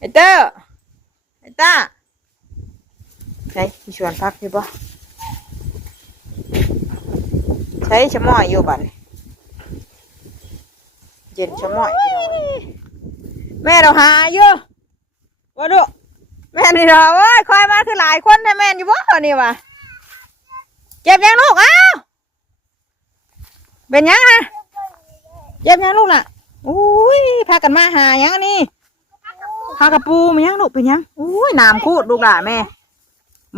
ไอเตอร์ไอต้าใช่ที่ชวนพักอยู่ปะใช้ชะมอยอยู่บัดนี้เย็นชะม้อยพี่น้อย แม่เราหาอยู่ว่าดูแม่นี่เราเอ้ยคอยมาคือหลายคนนะแม่อยู่บ่วันนี้วะเจ็บยังลูกอ้าวเป็นยังฮะเจ็บยังลูกน่ะอุ้ยพากันมาหายังอัน นี่พากระปูมันยังลูกเป็นยังอุ้ยน้ำคูดลูกหล่ะแม่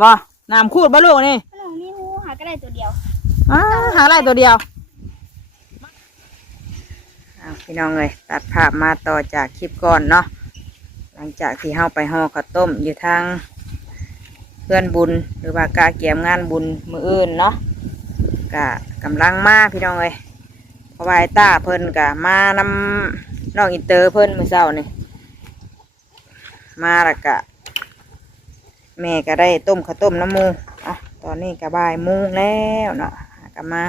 บ่น้ำคูดบ่ลูกนี่ขนมนี่หูหาก็ได้ตัวเดียวอ้าหาอะไรตัวเดียวอ้าวพี่น้องเลยตัดภาพมาต่อจากคลิปก่อนเนาะหลังจากที่เฮาไปห่อข้าวต้มอยู่ทางเพื่อนบุญหรือว่ากาเกียมงานบุญมืออื่นเนาะกะกำลังมาพี่น้องเลยเพราะว่าไอ้ต้าเพิ่นกะมานำน้องอินเตอร์เพิ่นมื้อเช้านี่ มาละกะ แม่ก็ได้ต้มข้าวต้มน้ำมูอะตอนนี้ก็บ่ายโมงแล้วเนาะก็มา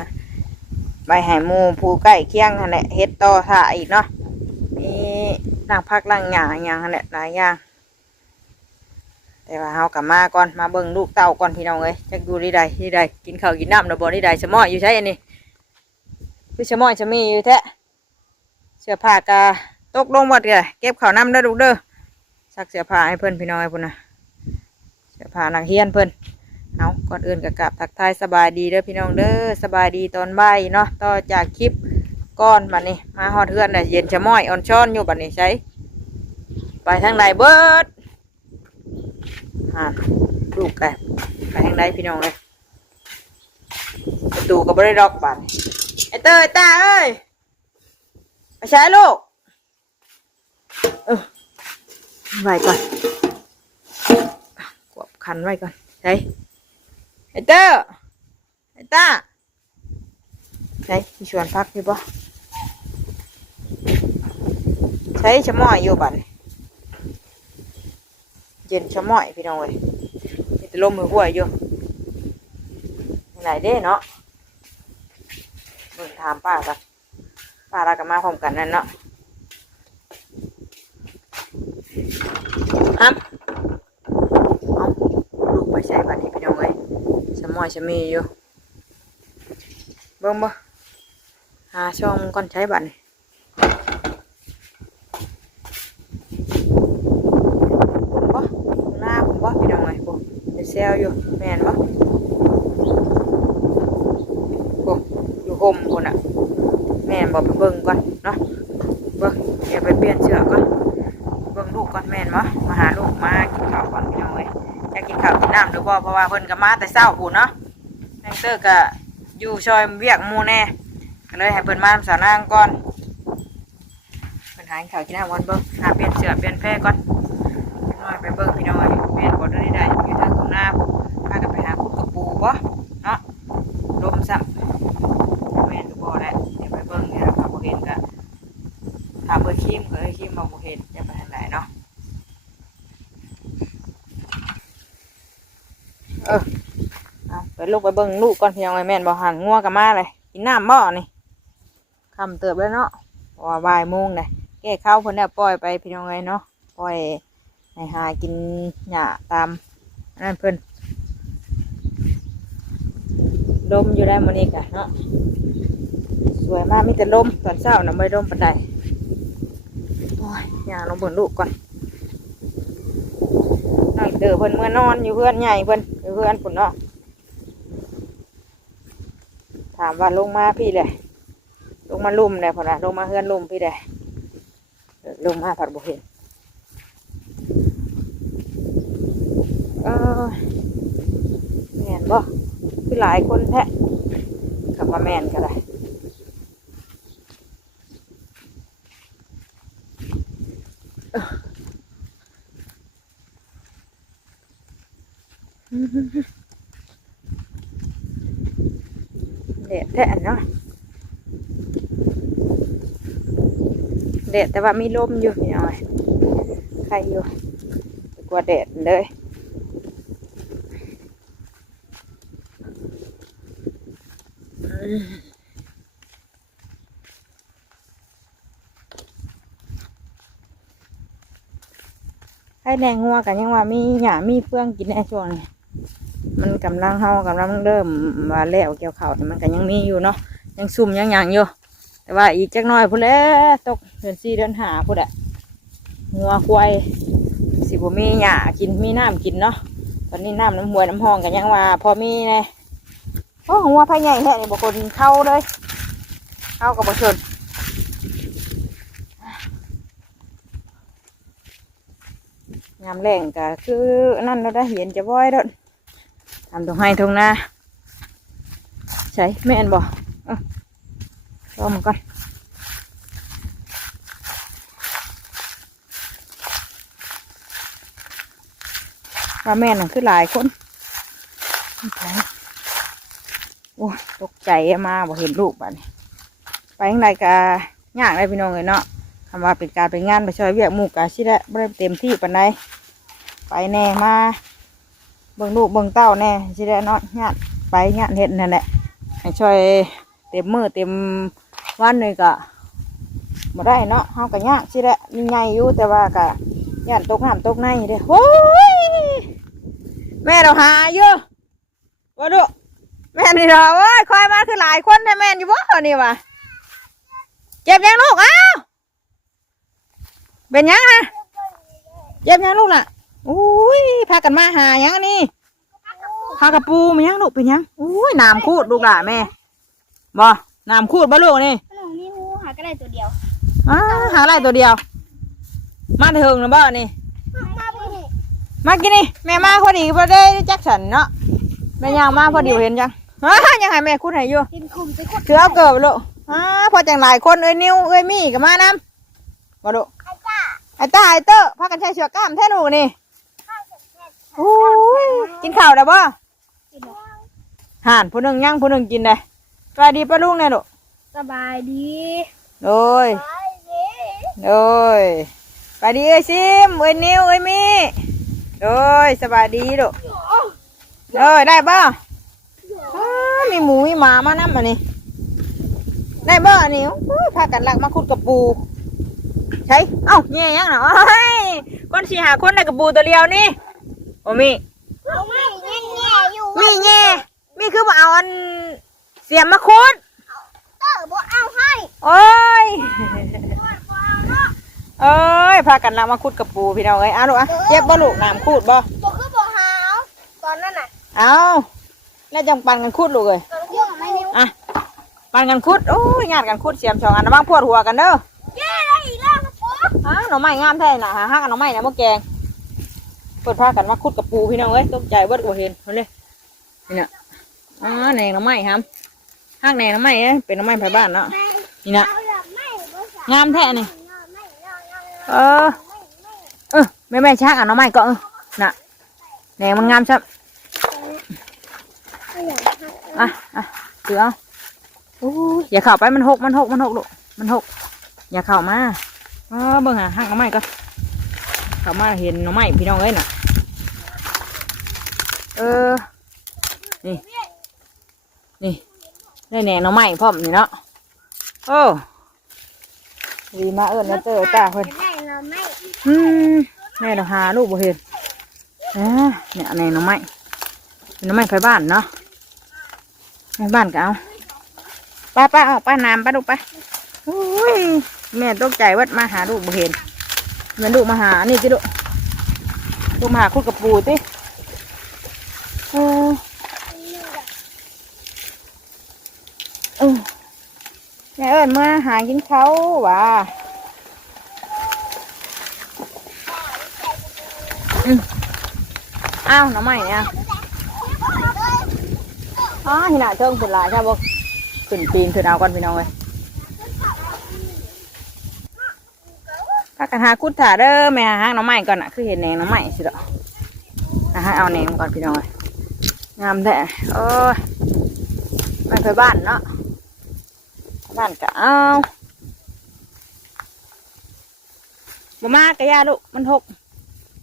ใบหายให้หมูผู้ใกล้เคียงขนแหละเฮ็ดต่อท่าอีกเนาะมีล้างพักล้างหญ้าอหย่างขนแหละหลายอย่างแต่ว่าเฮากลับมาก่อนมาเบิ่งลูกเต่าก่อนพี่น้องเอ้ยจักดูที่ใดที่ใดกินข้าวกินน้ำนะบ่ที่ใดสมอยอยู่ใช่อันนี้คือสมอยจะมีอยู่แท้เสื้อผ้ากะตกลงหมดเลยเก็บข้าวน้ำเด้อลูกเด้อ ซักเสื้อผ้าให้เพื่อนพี่น้อยพุ่นนะเสื้อผ้านักเฮียนเพื่อนเอาก่อนอื่นกับกับทักทายสบายดีเด้อพี่น้องเด้อสบายดีตอนบ่ายเนาะต่อจากคลิปก้อนบัดนี้ มาฮอดเฮือนน่ะเย็นชะม้อยอ่อนช้อนอยู่บัดนี้ใช้ไปทางใดเบิดฮะลูกแกไปทางใดพี่น้องเลยประตูก็บ่ได้ล็อกบัดนี้ไอ้เตยตาเอ้ยไปใช้ลูกเออ ไว้ก่อนกวบคันไว้ก่อนใช่ไอเตอร์ไอต้าใช่ที่ชวนพักอยู่ปะใช้ชะม้อยอยู่บัดนี้เย็นชะม้อยพี่น้องเว้ยมีแต่ลมมือหัวอยู่ไหนเด้เนาะเบิ่งถามป้ากันป้าเรากันมาพร้อมกันนั่นเนาะ ครับเอาลูกไปใช้บัตรนี้พี่น้องเอ้ยสมอยสมีอยู่เบิ่งบ่หาช่องก่อนใช้บัตรผมบ่หน้าผมบ่พี่น้องเอ้ยผมจะเซลอยู่แม่นบ่ผมอยู่ห่มคนอะ แม่นบอกไปเบิ่งก่อนเนาะเบิ่งเดี๋ยวไปเปลี่ยน น้ำหรือบ่เพราะว่าเพิ่นก็มาแต่เช้าพูนเนาะแมงเตอร์ก็อยู่ซอยเวียกมูแน่ก็เลยให้เพิ่นมาสาวนางก่อนเพิ่นหาข้าวกินน้ำก่อนเบิ่งหาเปลี่ยนเสื้อเปลี่ยนแพรก่อนพี่น้อยไปเบิ่งพี่น้อยแม่ยนบ่ได้ได้อยู่ทางตรงหน้าพากันไปหาคุดกระปูบ่เนาะลมซ้ำแม่นดูบ่ได้เดี๋ยวไปเบิ่งเนี่ยครับบ่เห็นก็ถาเบอร์คิมก็เอ้ยคิมมาบ่เห็นจะไปทางไหนเนาะ เออ ไปลูกไปเบิ่งลูกก่อนพี่น้องไอ้แม่นบ่หันงัวกับมาเลยกินน้ำบ่นี่คำเติบแล้วเนาะว่าบ่ายโมงเลยแก้ข้าวเพิ่นเนี่ยปล่อยไปพี่น้องไอ้เนาะปล่อยให้หากินหญ้าตามนั่นเพิ่นลมอยู่ได้มื้อนี้กะเนาะสวยมากมีแต่ลมตอนเช้าน่ะไม่ลมปานใดโอ้ยย่างลงเบิ่งลูกก่อนนั่งเตอเพิ่นเมื่อนอนอยู่เพื่อนใหญ่เพิ่นอยู่เพื่อนปุ่นเนาะ ถามว่าลงมาพี่เลยลงมาลุ่มเลยพอนะลงมาเฮือนลุ่มพี่เลยลงมาผัดบุเห็นเออแมนบ่คือหลายคนแท้กับมาแมนก็ได้เดดแท้เนาะเด็ดแต่ว่ามีลมอยู่พี่น้อยใครอยู่กว่าแดดเลยให้แนงงัวกันยังว่ามีหยามีเฟื่องกินแน่ช่วงนี้มัน กำลังเฮากำลังเริ่มว่าแล้วเกี่ยวเข้าวนี่มันก็ยังมีอยู่เนาะยังซุ่มยังหยางอยู่ แต่ว่าอีกจักน่อยพุ่นแหล้วตกเดือนสี่เดือนห้าพุ่นแหละงัวควายสิบ่มีหญ้ากินมีน้ำกินเนาะตอนนี้น้ำน้ำหวยน้ำห้องกันยังว่า พอมีแน่โอ้งัวไผ่ใหญ่แท้นี่บ่คนเข้าเลยเข้ากับบ่ชนงามแรงก็คือนั่นเราได้เห็นจะบ่อยด้อ ทำตรงให้ตรงหน้าใช่แม่นบอ้อรอมันก่อนว่าแม่น่ะคือหลายคนโอ้ตกใจมาบ่เห็นลูกบัดนี้ไปยังไงกะยากเลยพี่น้องเลยเนาะคำว่าเป็นการเป็นงานไปช่วยเวียกหมู่กะชิได้บ่ได้เต็มที่ปานใดไปแน่มา เบิ่งลูกเบิ่งเต้าแน่ชิได้เนาะญาติไปญาติเฮ็ดนั่นแหละให้ช่วยเต็มมือเต็มวันเลยก็บ่ได้เนาะเฮาก็ยากชิได้มีใหญ่อยู่แต่ว่าก็ญาติตกน้ำตกในเด้โอ้ยแม่เราหาอยู่ว่าดูแม่นี่เหรอเว้ยคอยมาคือหลายคนแต่แม่นอยู่บ่นี่วะเจ็บยังลูกอ้าวเป็นยังฮะเจ็บยังลูกน่ะ อุ้ยพากันมาหายังอันนี่พากระปูมันยังลูกเป็นยังอุ้ยน้ำคูดลูกหล่ะแม่บ่น้ำคูดบ่ลูกนี่ขนมนี่หูหาก็ได้ตัวเดียวอ้าหาอะไรตัวเดียว มาถึงแล้วบ่นี่ มาเพิ่งมากินนี่แม่มาพอดีพอได้จักสันเนาะแม่ยางมาพอดีเห็นจังฮะยังไงแม่คุดให้อยู่กินคุมไปกดเถือเอาเกิบลูกอ่าพอจังหลายคนเอ้ยนิ้วเอ้ยมี่กับมานำมาลูกไอ้จ้าไอ้ตาไอ้เตอร์พากันใช้เชือกกล้ามแท้ลูกนี่ โอ้ยกินข้าวได้บ่กินหรอห่านผู้หนึ่งย่างผู้หนึ่งกินได้สวัสดีป้าลุงเนี่ยลูกสบายดีโดยสบายดีโดยสวัสดีเอ้ยซิมเอ้ยนิ้วเอ้ยมี่โดยสบายดีลูกโดยได้บ่อ้ามีหมูมีหมามานํอันนี้ได้บ่อันนี้โอ้ยพากันลักมาคุดกับปูใช่เอ้าแย่ยังเนาะเฮ้ยคนสี่หาคนได้กับปูตัวเดียวนี่ โอ้มีเอาไม่แง่แง่อยู่มีแย่มีคือว่าเอาอันเสียมมาคุดเตอร์บ่เอาให้โอ้ยบ่เอาเนาะเอ้ยพากันนำมาคุดกับปูพี่น้องเอ้ยเอาลูกอะเจ็บบ่ลูกน้ำคุดบ่บ่คือบ่หาวตอนนั้นน่ะเอาแล้วจังปันกันคุดลูกเอ้ยตอนที่ไม่นิ้วอะปันกันคุดโอ้ยงานกันคุดเสียมสองอันนะบ้างพวดหัวกันเด้อเย้ได้อีกแล้วครับผมอ้าวหน่อไม้งามแท้น่ะหาหักกับหน่อไม้นะมะแกง เปิดพากันมาคุดกับปูพี่น้องเอ้ยตกใจเบิดกว่าเห็นเอาเลยนี่น่ะอ่าแหนงน่อไม้ครับหักแหนงน่อไม้เอ้ยเป็นน่อไม้ไผบ้านเนาะนี่นะเอาแบบไม่บ่สาวงามแท้นี่เอาเอเออเออแม่แม่ชักอะน่อไม้ก็เออน่ะแหนงมันงามชับเอาอย่างอะอะเสือเอาโอ้ยอย่าเข้าไปมันหกมันหกมันหกลูกมันหกอย่าเข้ามาเออเบิ่งหาหักหน่อไม้ก็เข้ามาเห็นน่อไม้พี่น้องเอ้ยน่ะ เออ นี่ นี่ได้แหน่หน่อไม้พร้อมนี่เนาะ โอ้ดีมาเอิญนะเจอตาเพิ่นได้เราไม่อืมแม่เราหาลูกบ่เห็นอ่าเนี่ยแหน่หน่อไม้เป็นหน่อไม้ไฟบ้านเนาะไฟบ้านก็เอาป้าป้าเอาป้าน้ำป้าลูกไปโอ้ยแม่ตกใจว่ามาหาลูกบ่เห็นเหมือนลูกมาหานี่จิลูกลูกมาหาคุดกับปูติเออ เออแม่ เมื่อหากินเขาว่ะอ้าวน้ำใหม่เนี่ยอ๋อหินาเทิงผุนหลายใช่บ่ขึ้นปีนขึ้นเอาก่อนพี่น้องเลยถ้ากันหาคุดถ่าเด้อแม่หาหางน้ำใหม่ก่อนน่ะคือเห็นแนงน้ำใหม่สิเด้อหาให้เอาแนงก่อนพี่น้องเลยงามแท้โอ้ยไม่ไปบ้านเนาะ บ้านก็เอาบ่มากกะยาลูกมันหก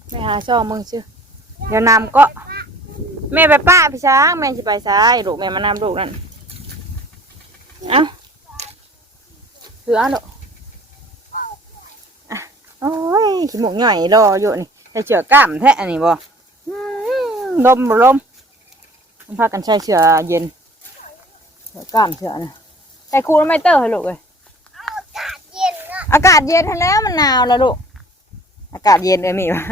ไม่หาช่อมึงชื่อเดี๋ยวนำก็แม่ไปป้าพี่ช้างแม่จะไปซ้ายลูกแม่มานำลูกนั่นเอาถือเอาลูกอะโอ้ยขี้หมูกหน่อยรออยู่นี่ใส่เชือกกล้ามแท้อันนี้บ่อืมลมบ่ลมมันพากันใช้เชือกเย็นเชือกกล้ามเชือกนะ ใส่คูแล้วไม่เตอร์ให้ลูกเลยเอาอากาศเย็นนะอากาศเย็นแล้วมันหนาวแล้วลูก อากาศเย็นเออมีวะ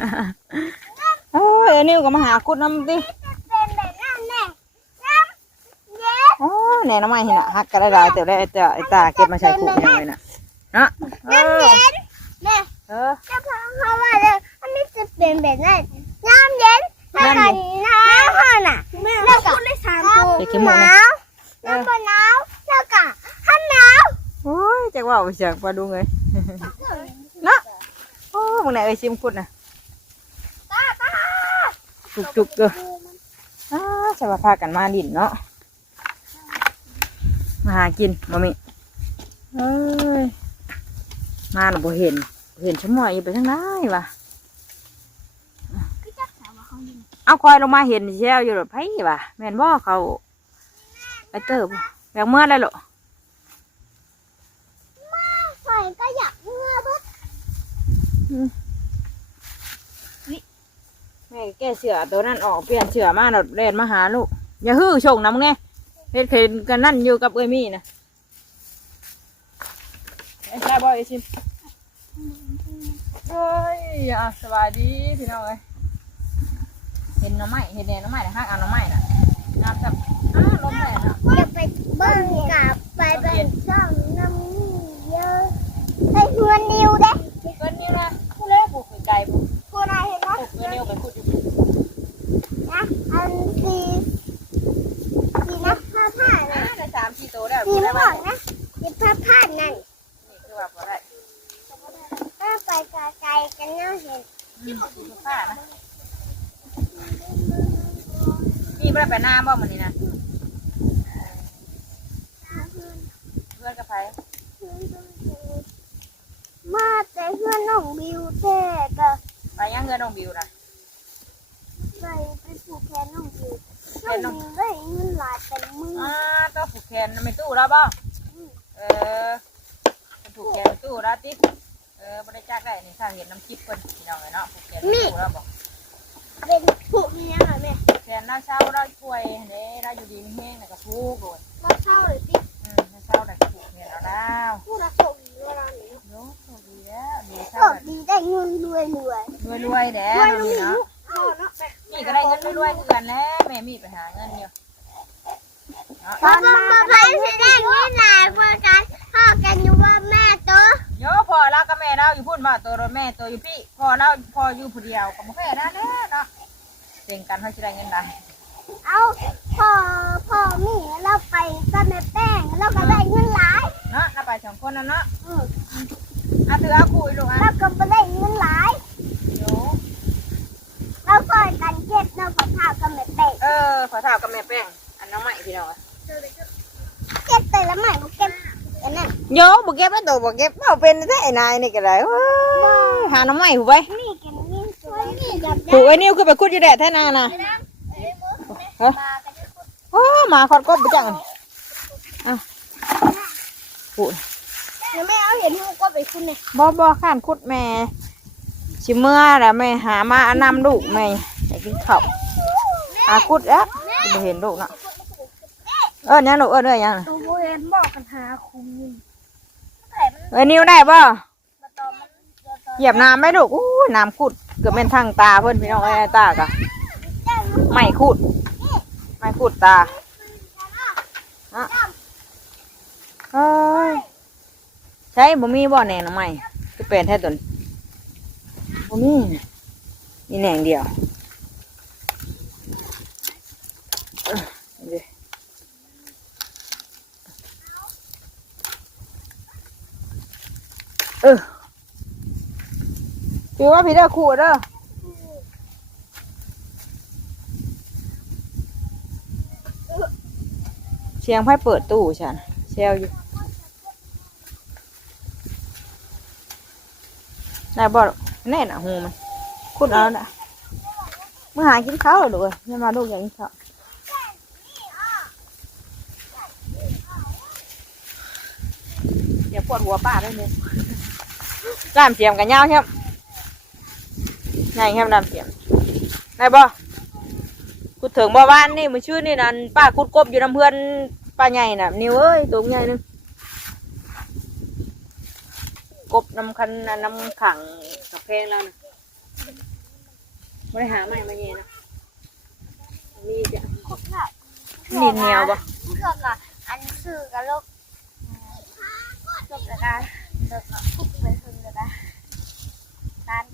โอ้ยเออนิวก็มาหาคุดน้ำดิเป็นแบบนั้นแน่น้ำเย็นโอ้ยแหน่น้ำไม้หินะฮักกระดาษเตียวได้ไอ้ตาไอ้ตาเก็บมาใช้คุกยังไงน่ะเนาะเอน้ำอเย็นแม่เออ จะพาเขาว่าเลยอันนี้จะเป็นแบบนั้นน้ำเย็นแล้วก็น้ำห่อนอะแล้วก็ได้สามตัวเด็กขี้หมูหนะนาวน้ำบนหนาวแล้วก็ข้างหนาว โอ้ยจักว่าไปเสียงปลาดูเลยเนาะโอ้มึงไหนเอ้ยชิมคุดนะจุกจุกเด้ออ้าจะมาพากันมาดินเนาะมาหากินมามิเอ้ยมาหนูบ่เห็นเห็นชะมอยอยู่ไปทางไหนวะพี่จักถามว่าเอาคอยลงมาเห็นแช่วอยู่หรถไผ่ว่ะแม่นบ่เขาไปเติบแบกเมื่อได้หรอ ใส่ก็อยากเมื่อบุ๊ แม่แก้เสือตัวนั้นออกเปลี่ยนเสือมาหนดเล่นมาหาลูก อย่าฮื้อชงน้ำไงเฮ็ดเข็นกันนั่นอยู่กับเอ้ยมี่นะไอ้ชายบอยไอ้ชิมเฮ้ยอะสวัสดีพี่น้องเอ้ยเห็นน้ำไม้เห็นแหน่น้ำไม้นะฮักเอาหน้ำไม้น่ะน้ำแบบอ้าลมแรงอะจะไปเบิ้งกับไปเป็นช่องน้ำนี่เยอะไปชวนนิวเด้ เกินนิ้วนะผู้เล่ผูกไก่ผูก คุณนายเห็นไหม ผูกเงินนิ้วไปพูดอยู่ นะอันสีสีนะผ้าผ้า อ่า นะ ในสามสี่ตัวได้ สี ผูกได้ ม่ว บ้าง งนะสีผ้าผ้านั่น นี่คือว่าพอได้ ถ้าไปไกลๆกันน่าเห็น อืมผูกผ้านะนี่ไม่ได้ไปหน้าบ่มันนี่นะเพื่อนกับใคร มาแต่เพื่อนน้องบิวแท้ก็ ไปยังเงินน้องบิวนะ ไปไปผูกแขนน้องบิว น้องบิวได้เงินหลายเป็นหมืออ่าต้องผูกแขนไม่ตู้แล้วบ่เออเป็นผูกแขนไม่ตู้แล้วติเออไม่ได้จ้างได้นี่ถ้าเห็นน้ำคลิปเพิ่นพี่น้องเลยเนาะผูกแขนไม่ตู้แล้วบอกเป็นผูกนี่นะแม่แขนหน้าเช้าเราช่วยเด้เราอยู่ดีไม่แห้งน่ะก็ผูกโดยก็เช่าเลยพี่อืมหน้าเช้าน่ะก็ผูกเนี่ยเอาแล้วผู้รับส่งเวลาหนูโน้โชคดีแล้วดีโชเช้าคดีได้เงินรวยรวยรวยรวยๆแด้รวยน้องรวย นี่ก็ได้เงินรวยๆคือกันแล้วแม่มีไปหาเงินอยู่เนาะตอนมาไปสิได้เงินหลายกว่ากันพ่อกันอยู่ว่าแม่โตโยพอเรากับแม่เราอยู่พุ่นบ่ตัวรถแม่ตัวอยู่พี่พ่อเราพออยู่ผู้เดียวกับแม่นั่นแหละเนาะเซ็งกันเขาจะได้เงินได้เอาพ่อพ่อมีเราไปก็แม่แป้งเราก็ได้เงินหลายเนาะเราไปสองคนนั่นเนาะอืมอะถือเอาคุยลูกอะเราก็ไม่ได้เงินหลาย เราซอยกันเก็บเราขอข้าวก็แม่แป้งเออขอถามกับแม่แป้งอันน้องใหม่พี่น้องอะเก็บไปแล้วใหม่ก็เก็บอันนั้นโยบ่เก็บไม่ตัวบ่เก็บเอาเป็นแท้ไอ้นายนี่ก็ได้เว้ยหาน้องใหม่หูไปนี่กันนี่ตัวนี้กับหูไอ้นิ้วคือไปคุดอยู่แดดแท้นาน่ะเฮ้ยโอ้หมาขอดกบไปจังเอาหูยังไม่เอาเห็นลูกก็ไปคุณเนี่ยบ่บ่ข้านคุดแม่ ชิเมื่อแล้วแม่หามาอนำลูกแม่อยากกินข้าวหาคุดแล้วไม่เห็นลูกเนาะเออยังลูกเออเด้อยังน่ะตัวเองบอกกันหาคุณเอ้ยนิ้วได้บ่เหยียบน้ำไหมลูกอู้ยน้ำขุดเกือบเป็นทางตาเพิ่นพี่น้องไอ้ยตากะไม่ขุด ไม่ขุดตาอะเอ้ยใช่บ่มีบ่แหน่หน่อไม้คือเป็นแท้ตวน บ่มีมีแหน่งเดียวเออเดียวเออถือว่าพี่เด้ขู่เด้อเสียงไพ่เปิดตู้ฉันเชลอยู่ได้บ่ แน่น่ะหูมันคุดเอาน่ะมื่อหากินข้าวเหรอลูกเอ้ยยังมาลูกอยากกินข้าวอย่าปวดหัวป้าได้เลยกล้ามเสียมกันยาวใช่ไหมใหญ่แค่ดำเสียมได้บ่กูถึงบ่บ้านนี่มือชื่อนี่นั่นป้าคุดกบอยู่น้ำเพื่อนป้าใหญ่น่ะนิ้วเอ้ยตัวใหญ่หนึงกบน้ำคันน่ะน้ำขังกับเพลงแล้วนะไม่ได้หาใหม่มาเย็นนะมีจ้ะคุกค่ะนี่เหนียวบ่เพื่อนอะอันซื้อกับโลกโลกกระดาษโลกอะคุกไปถึงกระดาษตาน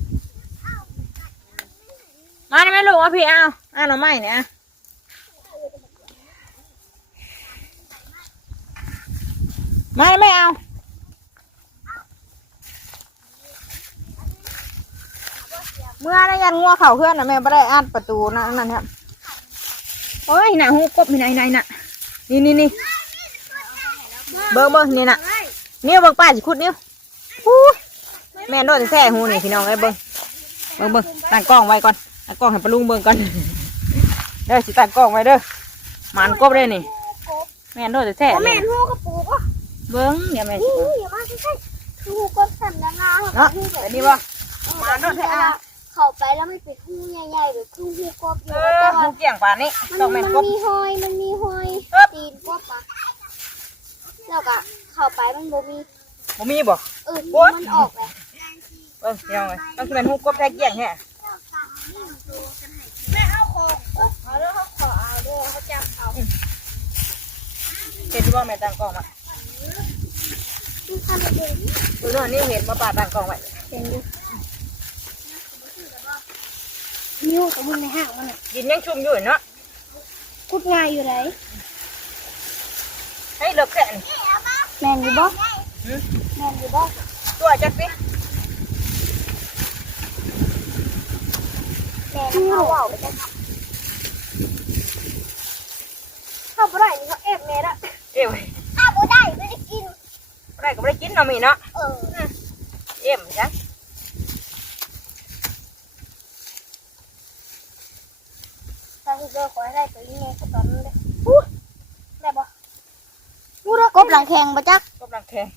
มาได้ไหมลูกว่าพี่เอาเอาหน่อไม้เนี่ยมาได้ไหมเอา เมื่อนะยันงัวเข่าเพื่อนนะแม่ไม่ได้อัดประตูนะนั่นครับโอ้ยหน่ะหูกบนี่ไหนไหนน่ะนี่นี่นี่เบิ้งเบิ้งนี่น่ะนิ้วเบิ้งป้าสิคุดนิ้วอู้ยแม่นโดดแท้หูนี่พี่น้องเอ้ยเบิ้งเบิ้งเบิ้งตั้งกล้องไว้ก่อนตั้งกล้องให้ปลาลุงเบิ้งก่อนเด้อสิตั้งกล้องไว้เด้อหมันกบเลยนี่แม่นโดดแท้โอ้เลแม่ยนหูกระปูก็เบิ้งเดี๋ยวแม่สินี่เบิ่งอย่ามาใกล้ๆหูก็สั่นแล้วนะเนาะเดี๋ยวนี้บ่มาโดนแท้อะ เข้าไปแล้วไม่เป็นหูใหญ่ๆหรือหูหูกบอเอยู่อแต่หูว่าเกี่ยงป่านนี้มันต้องแม่นกมันบมีหอย มันมีหอยเอิบตีนกบอะแล้วก็เข้าไปมันบ่มีบ่มีบ่ เออโอ๊ย มันออกเลยเบิ้งเดี๋ยวไงต้องเป็นหูกบแท้เกี่ยงแท้แม่เอาของอุ๊บเอาเรื่องเขาขอเอาเรื่องเขาจับเอาเห็นที่ว่าแม่ตั้งกล้องมาทำไปเองดูเรื่องนี้เห็นมาป่าตั้งกล้องไว้เห็นดู นิ้วกับมันในห้างมันอะกินยังชุ่มอยู่เนาะคุดง่ายอยู่ไหนให้เลิกแค่นแมนอยู่บ่แมนอยู่บ่ตัวจักสิแมนเขาเอาไปจังเข้าบ่ได้นี่เขาเอฟแม่ะเอ้ยเข้าบ่ได้ไม่ได้กินบ่ได้ก็บ่ได้กินเนาะมีเนาะเออเอ็มจ้ะ ถ้าที่ เจอขอให้ได้ตัวนี้ไงก็ตอนนั้นเลยได้บ่กูรกบหลังแข็งบ่จักกำลังแข็ง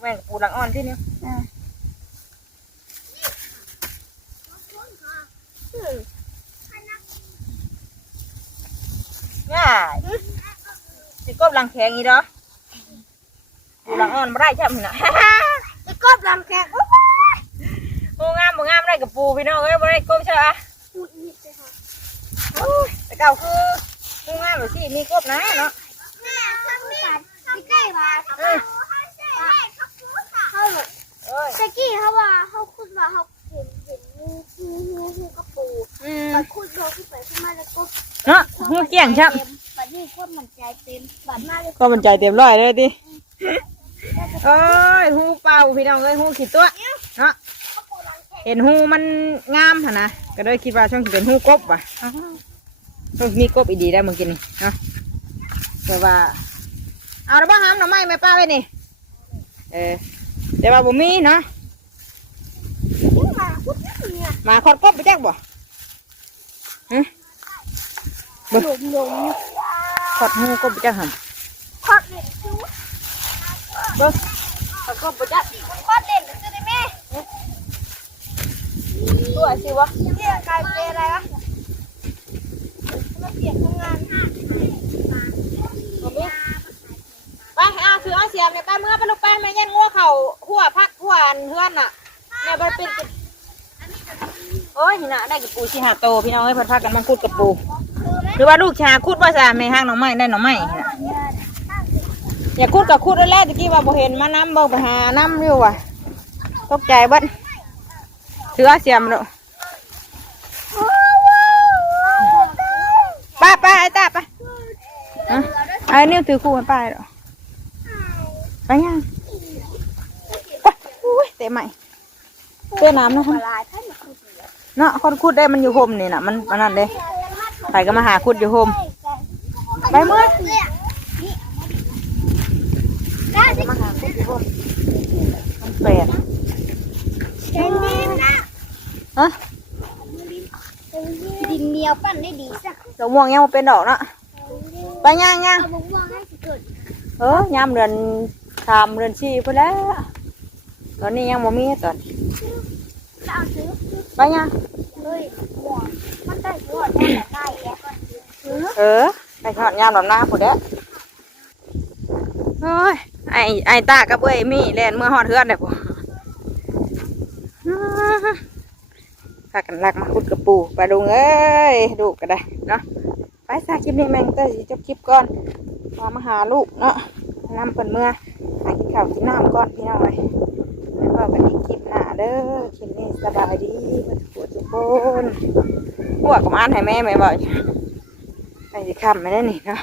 แม่งปูหลังอ่อนที่นี่อ่าง่ายสิกบหลังแข็งอีเนาะปูหลังอ่อนบ่ได้ใช่ไหมนะไอ้กบหลังแข็งโอ้ปูงามบ่งามได้กับปูพี่น้องเอ้ยบ่ได้กบใช่ไหม พูดอีกเลยค่ะ โอ้ย แต่เก่าคือปูงามแบบสิมีกบนะเนาะแม่ทำกันใกล้ๆมาเออเขาเลยเอ้ยตะกี้เขาว่าเขาคุดว่าเขาเห็นเห็นงูงูงูงูกระปูมันคุดโดนขึ้นไปขึ้นมาแล้วก็เนาะหูเกี่ยงชับบัดนี้ก็มันใจเต็มบัดมากเลยก็มันใจเต็มร้อยเลยดิโอ้ยหูเป่าพี่น้องเอ้ยหูขีดตัวเนาะ เห็นหูมันงามหนนะก็เลยคิดว่าช่องสิเป็นหูกบว่ะอ้าวช่องมีกบอีดีได้เมื่อกี้นี่เนาะแต่ว่า เอาแล้วบ้างห้ามหน่อไม้แม่ป้าไว้นี่เออแต่ว่าบ่มีเนาะยังมาคุดเนี่ยมาขอดกบไปแจ๊กบ่ฮะหลงหลงขอดหูกบไปแจ๊กหันคอดเล่นคือเบิ้งขอดกบไปแจ๊กคอดเล่นคือได้แม่ ตัวสิวะเรียกกลายเป็นอะไรวะมาเปลี่ยนทำงานไปเอาคือเอาเสียมเนี่ยไปเมื่อไปลูกไปแม่ยันงัวเข่าหัวพักหัวอันเพื่อนน่ะแม่ยไปเป็นโอ้ยน่ะได้กับปูชิหาโตพี่น้องเอ้พัดพากันมังคุดกับปูหรือว่าลูกชาคุดว่าซะไม่ห้างหน่อไม้ได้หน่อไม้น่ะอย่าคุดกับคุดแล้วแหละตะกี้ว่าบ่เห็นมาน้ำบ่ไปหาน้ำอยู่ว่ะตกใจบัดถือเอเสียมเลูกไป้าป้าไอ้ตาไปอะไอ้นิ้วถือคู่ให้ป้าหรอไปยังไปอุ้ยเตะใหม่เตะน้ำนะคลายท่านคุดเนาะคนคุดได้มันอยู่โฮมนี่น่ะมันมันนั่นเด้ใครก็มาหาคุดอยู่โฮมไปเมื่อได้สิมาหาคุดอยู่โฮมมันแปลกเป็นดินนะฮะดินเหนียวปั้นได้ดีสักดอกม่วงยังมาเป็นดอกเนาะ ไปย่างย่างเอาบุ้งว่างให้สิเกิดเออยามเดือนสามเดือนสี่ไปแล้ว ตอนนี้ยังบ่มีตอนแล้วเอาซื้อไปย่างไปเฮ้ยหัวมันได้หัวได้แต่ได้แกเออไปทอดยามลำหน้าผู้เด้อโอ้ยไอ้ไอ้ตากับเอ้ยมีแลนเมื่อฮอดเฮือนได้อบ่พากันลักมาขุดกระปูไปลุงเอ้ยดูก็ได้เนาะ ไปซาคลิปนี้แม่งเตอร์สิจบคลิปก่อนพามาหาลูกเนาะนำเพิ่นเมื่อหากินข้าวกินน้ำก่อนพี่น้องเลยไปพบกันอีกคลิปหน้าเด้อคลิปนี้สบายดีเพื่อนทุกคนพวกกับอ่านให้แม่ไหมบ่อยไปสิคำไม่ได้นี่เนาะ